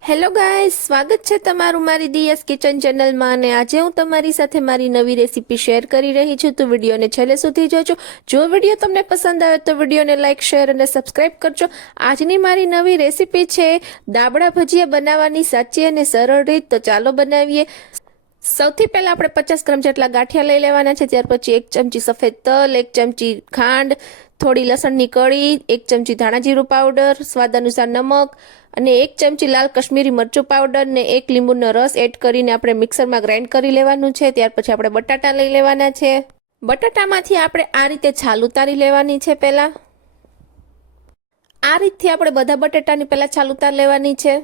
Hello guys, સ્વાગત છે તમારું મારી દીયસ કિચન ચેનલમાં અને આજે હું તમારી સાથે મારી નવી રેસીપી શેર કરી રહી છું તો વિડીયોને છેલ્લે સુધી જોજો। જો વિડીયો તમને પસંદ આવે તો વિડીયોને લાઇક શેર અને સબસ્ક્રાઇબ કરજો। આજની મારી નવી રેસીપી છે દાબડા ભજીયા બનાવવાની સાચી અને સરળ રીત। તો ચાલો બનાવીએ। સૌથી પહેલા આપણે 50 ગ્રામ જેટલા ગાંઠિયા લઈ લેવાના છે। ત્યાર પછી 1 ચમચી સફેદ તલ, 1 ચમચી ખાંડ, થોડી લસણની કળી, 1 ચમચી ધાણા જીરું પાવડર, સ્વાદ અનુસાર નમક અને 1 ચમચી લાલ કશ્મીરી મરચું પાવડર ને 1 લીંબુનો રસ એડ કરીને આપણે મિક્સરમાં ગ્રાઇન્ડ કરી લેવાનું છે। ત્યાર પછી આપણે બટાટા લઈ લેવાના છે। બટાટામાંથી આપણે આ રીતે છાલ ઉતારી લેવાની છે। પહેલા આ રીતથી આપણે બધા બટાટાની પહેલા છાલ ઉતારી લેવાની છે।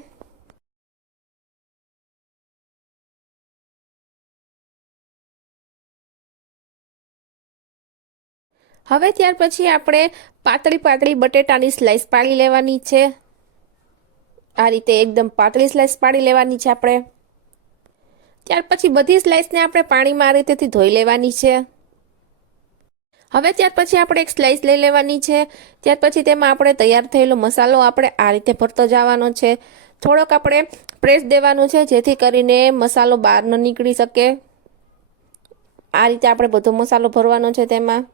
હવે ત્યાર પછી આપણે પાતળી પાતળી બટેટાની સ્લાઇસ પાડી લેવાની છે। આ રીતે એકદમ પાતળી સ્લાઇસ પાડી લેવાની છે આપણે। ત્યાર પછી બધી સ્લાઇસને આપણે પાણીમાં આ રીતેથી ધોઈ લેવાની છે। હવે ત્યાર પછી આપણે એક સ્લાઇસ લઈ લેવાની છે। ત્યાર પછી તેમાં આપણે તૈયાર થયેલો મસાલો આપણે આ રીતે ભરતો જવાનો છે। થોડોક આપણે પ્રેસ દેવાનું છે જેથી કરીને મસાલો બહાર ન નીકળી શકે। આ રીતે આપણે બધો મસાલો ભરવાનો છે તેમાં।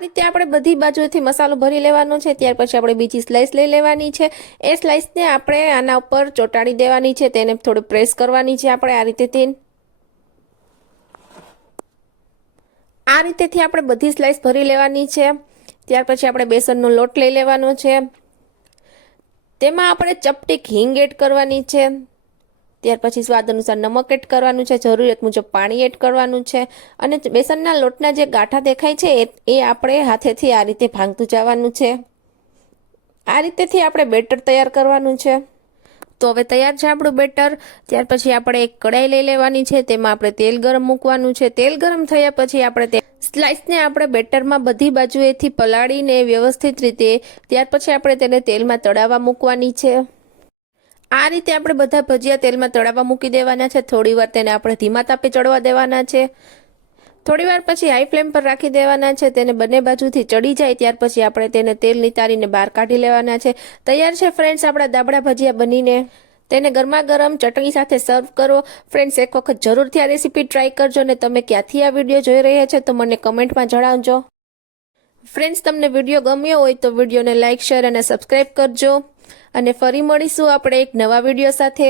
રીતે આપણે બધી બાજુથી મસાલો ભરી લેવાનો છે। ત્યાર પછી આપણે બીજી સ્લાઇસ લઈ લેવાની છે। એ સ્લાઇસને આપણે આના ઉપર ચોંટાડી દેવાની છે, તેને થોડું પ્રેસ કરવાની છે આપણે આ રીતેથી। આ રીતેથી આપણે બધી સ્લાઇસ ભરી લેવાની છે। ત્યાર પછી આપણે બેસનનો લોટ લઈ લેવાનો છે, તેમાં આપણે ચપટી હિંગ એડ કરવાની છે। ત્યાર પછી સ્વાદ અનુસાર નમક એડ કરવાનું છે, જરૂરિયાત મુજબ પાણી એડ કરવાનું છે અને બેસનના લોટના જે ગાંઠા દેખાય છે એ આપણે હાથેથી આ રીતે ભાંગતું જવાનું છે। આ રીતેથી આપણે બેટર તૈયાર કરવાનું છે। તો હવે તૈયાર છે આપણું બેટર। ત્યાર પછી આપણે એક કડાઈ લઈ લેવાની છે, તેમાં આપણે તેલ ગરમ મૂકવાનું છે। તેલ ગરમ થયા પછી આપણે તે સ્લાઇસને આપણે બેટરમાં બધી બાજુએથી પલાળીને વ્યવસ્થિત રીતે ત્યાર પછી આપણે તેને તેલમાં તળાવવા મૂકવાની છે। આ રીતે આપણે બધા ભજીયા તેલમાં તળાવવા મૂકી દેવાના છે। થોડીવાર તેને આપણે ધીમા તાપે ચડવા દેવાના છે। થોડીવાર પછી હાઈ ફ્લેમ પર રાખી દેવાના છે। તેને બંને બાજુથી ચડી જાય ત્યાર પછી આપણે તેને તેલ નિતારીને બહાર કાઢી લેવાના છે। તૈયાર છે ફ્રેન્ડ્સ આપણા દાબડા ભજીયા બનીને। તેને ગરમા ગરમ ચટણી સાથે સર્વ કરો। ફ્રેન્ડ્સ એક વખત જરૂરથી આ રેસીપી ટ્રાય કરજો અને તમે ક્યાંથી આ વિડીયો જોઈ રહ્યા છો તો મને કમેન્ટમાં જણાવજો। ફ્રેન્ડ્સ તમને વિડીયો ગમ્યો હોય તો વિડીયોને લાઇક શેર અને સબસ્ક્રાઇબ કરજો અને ફરી મળીશું આપણે એક નવા વિડીયો સાથે।